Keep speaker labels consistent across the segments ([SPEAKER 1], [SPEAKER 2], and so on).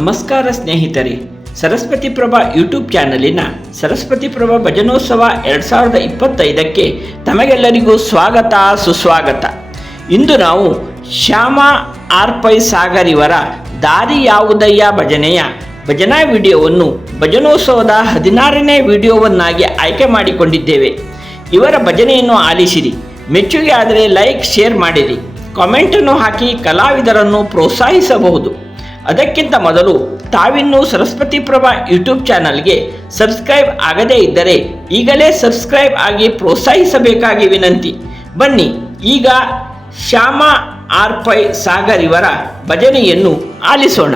[SPEAKER 1] ನಮಸ್ಕಾರ ಸ್ನೇಹಿತರೆ. ಸರಸ್ವತಿ ಪ್ರಭಾ ಯೂಟ್ಯೂಬ್ ಚಾನಲಿನ ಸರಸ್ವತಿ ಪ್ರಭಾ ಭಜನೋತ್ಸವ ಎರಡು ಸಾವಿರದ ಇಪ್ಪತ್ತೈದಕ್ಕೆ ತಮಗೆಲ್ಲರಿಗೂ ಸ್ವಾಗತ, ಸುಸ್ವಾಗತ. ಇಂದು ನಾವು ಶ್ಯಾಮ ಆರ್ ಪೈ ಸಾಗರ್ ಇವರ ದಾರಿ ಯಾವುದಯ್ಯ ಭಜನೆಯ ಭಜನಾ ವಿಡಿಯೋವನ್ನು ಭಜನೋತ್ಸವದ ಹದಿನಾರನೇ ವಿಡಿಯೋವನ್ನಾಗಿ ಆಯ್ಕೆ ಮಾಡಿಕೊಂಡಿದ್ದೇವೆ. ಇವರ ಭಜನೆಯನ್ನು ಆಲಿಸಿರಿ. ಮೆಚ್ಚುಗೆ ಆದರೆ ಲೈಕ್, ಶೇರ್ ಮಾಡಿರಿ. ಕಾಮೆಂಟನ್ನು ಹಾಕಿ ಕಲಾವಿದರನ್ನು ಪ್ರೋತ್ಸಾಹಿಸಬಹುದು. ಅದಕ್ಕಿಂತ ಮೊದಲು ತಾವಿನ್ನೂ ಸರಸ್ವತಿ ಪ್ರಭಾ ಯೂಟ್ಯೂಬ್ ಚಾನಲ್ಗೆ ಸಬ್ಸ್ಕ್ರೈಬ್ ಆಗದೇ ಇದ್ದರೆ ಈಗಲೇ ಸಬ್ಸ್ಕ್ರೈಬ್ ಆಗಿ ಪ್ರೋತ್ಸಾಹಿಸಬೇಕಾಗಿ ವಿನಂತಿ. ಬನ್ನಿ, ಈಗ ಶ್ಯಾಮ ಆರ್ ಪೈ ಸಾಗರ್ ಇವರ ಭಜನೆಯನ್ನು ಆಲಿಸೋಣ.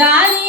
[SPEAKER 2] దారి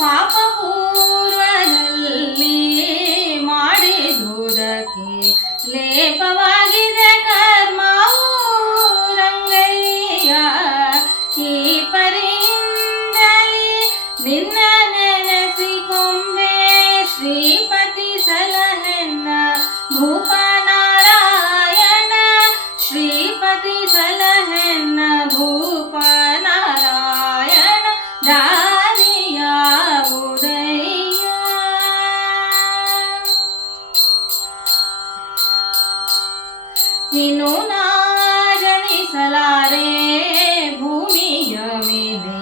[SPEAKER 2] ಪಾಪ ಪೂರ್ವದಲ್ಲಿ ಮಾಡಿದುದಕ್ಕೆ ಲೇಪವಾಗಿದೆ ಕರ್ಮವು ರಂಗಯ್ಯ ಈ ಪರಿಯಿಂದಲೇ ನಿನ್ನ ನೆನೆಸಿಕೊಂಬೆ ಶ್ರೀಪತಿ ನೀನು ನಾ ಜನಿಸಲಾರೆ ಭೂಮಿಯ ಮೇಲೆ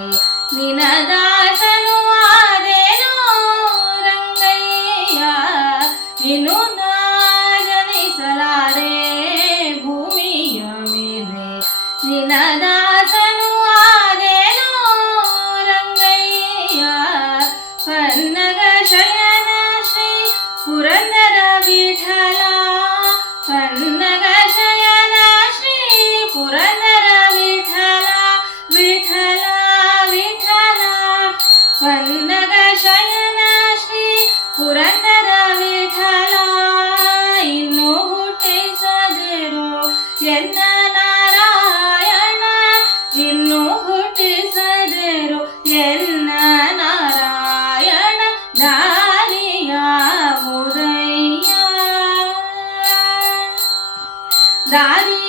[SPEAKER 2] ನಿನದಾಸನು ಆದೇನೋ ರಂಗಯ್ಯ. ನೀನು ನಾ ಜನಿಸಲಾರೆ ಭೂಮಿಯ ಮೇಲೆ ನಿನದಾಸನು ಆದೇನೋ ರಂಗಯ್ಯ. ಪನ್ನಗ ಶಯನ ಶ್ರೀ ಪುರಂದರ ವಿಠಲ ಪನ್ನಗ Dani!